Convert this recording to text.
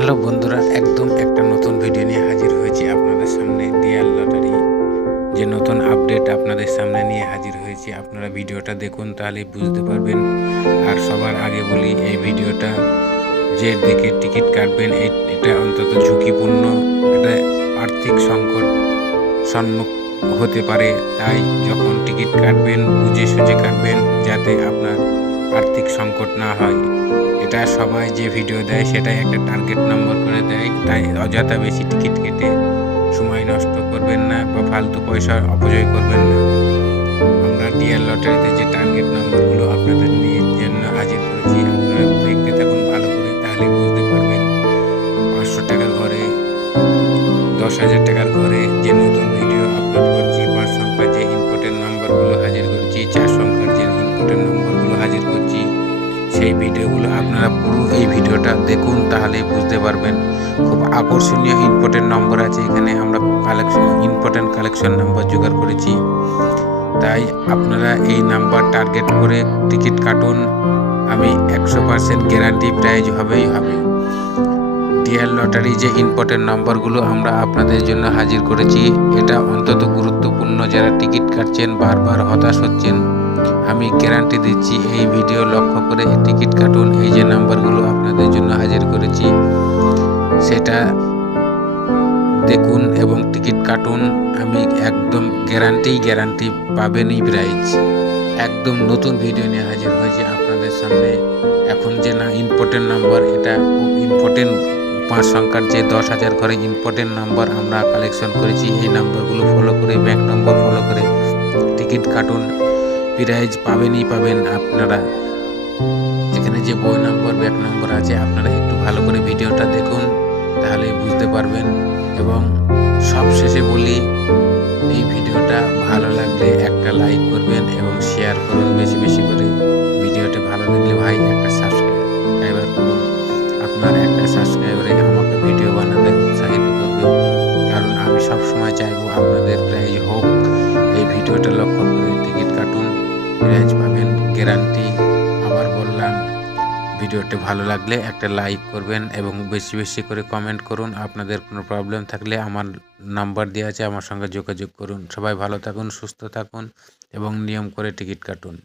Hello বন্ধুরা, একদম একটা নতুন ভিডিও নিয়ে হাজির হয়েছি আপনাদের সামনে। ডিয়ার লটারি যে নতুন আপডেট আপনাদের সামনে নিয়ে হাজির হয়েছি। আপনারা ভিডিওটা দেখুন, তাহলেই বুঝতে পারবেন। আর সবার আগে বলি, এই ভিডিওটা যে দেখে টিকিট কাটবেন এটা অন্তত ঝুঁকিপূর্ণ। এটা আর্থিক সংকট সম্মুখ হতে পারে, তাই যখন টিকিট কাটবেন বুঝে সুঝে কাটবেন, যাতে আপনার আর্থিক সংকট না হয়। এটা সবাই যে ভিডিও দেয় সেটাই একটা টার্গেট নম্বর করে দেয়, তাই অযথা বেশি টিকিট কেটে সময় নষ্ট করবেন না বা ফালতু পয়সা অপচয় করবেন না। আমরা ডিয়ার লটারিতে যে টার্গেট নম্বরগুলো আপনাদের নিয়ে জন্য হাজির করেছি, আপনারা দেখতে থাকুন ভালো করে, তাহলে বুঝতে পারবেন। 500 টাকার ঘরে, 10,000 টাকার ঘরে যে নতুন ভিডিও আপলোড করছি, 5 সংখ্যার যে ইম্পর্টেন্ট নম্বরগুলো হাজির করছি, 4 সংখ্যার যে ইম্পর্টেন্ট নম্বরগুলো হাজির করছি, সেই ভিডিওগুলো আপনারা পুরো এই ভিডিওটা দেখুন, তাহলেই বুঝতে পারবেন। খুব আকর্ষণীয় ইম্পর্টেন্ট নম্বর আছে এখানে। আমরা ইম্পর্টেন্ট কালেকশন নাম্বার জোগাড় করেছি, তাই আপনারা এই নাম্বার টার্গেট করে টিকিট কাটুন। আমি 100% গ্যারান্টি প্রাইজ হবেই হবে। ডিয়ার লটারি যে ইম্পর্টেন্ট নম্বরগুলো আমরা আপনাদের জন্য হাজির করেছি, এটা অন্তত গুরুত্বপূর্ণ। যারা টিকিট কাটছেন, বারবার হতাশ হচ্ছেন, আমি গ্যারান্টি দিচ্ছি, এই ভিডিও লক্ষ্য করে টিকিট কাটুন। এই যে নাম্বারগুলো আপনাদের জন্য হাজির করেছি সেটা দেখুন এবং টিকিট কাটুন। আমি একদম গ্যারান্টি পাবেনই প্রাইজ। একদম নতুন ভিডিও নিয়ে হাজির হয়েছি আপনাদের সামনে। এখন যে না ইম্পর্টেন্ট নাম্বার, এটা খুব ইম্পর্টেন্ট। 5 সংখ্যার যে 10,000 ঘরে ইম্পর্টেন্ট নাম্বার আমরা কালেকশন করেছি। এই নাম্বারগুলো ফলো করে, ব্যাংক নম্বর ফলো করে টিকিট কাটুন। প্রাইজ পাবেনই পাবেন আপনারা। এখানে যে বই নম্বর, ব্যাক নম্বর আছে, আপনারা একটু ভালো করে ভিডিওটা দেখুন, তাহলে বুঝতে পারবেন। এবং সবশেষে বলি, এই ভিডিওটা ভালো লাগলে একটা লাইক করবেন এবং শেয়ার করুন বেশি বেশি করে। ভিডিওটা ভালো লাগলে ভাই একটা সাবস্ক্রাইবার করুন। আপনার একটা সাবস্ক্রাইবারে আমাকে ভিডিও বানাতে উৎসাহিত করবে, কারণ আমি সবসময় চাইবো আপনাদের প্রাইজ হোক। এই ভিডিওটা লক্ষ্য করে টিকিট কাটুন, প্রাইজ পাবেন গ্যারান্টি। আবার বললাম, ভিডিওটা ভালো লাগলে একটা লাইক করবেন এবং বেশি বেশি করে কমেন্ট করুন। আপনাদের কোনো প্রবলেম থাকলে আমার নাম্বার দেওয়া আছে, আমার সঙ্গে যোগাযোগ করুন। সবাই ভালো থাকুন, সুস্থ থাকুন এবং নিয়ম করে টিকিট কাটুন।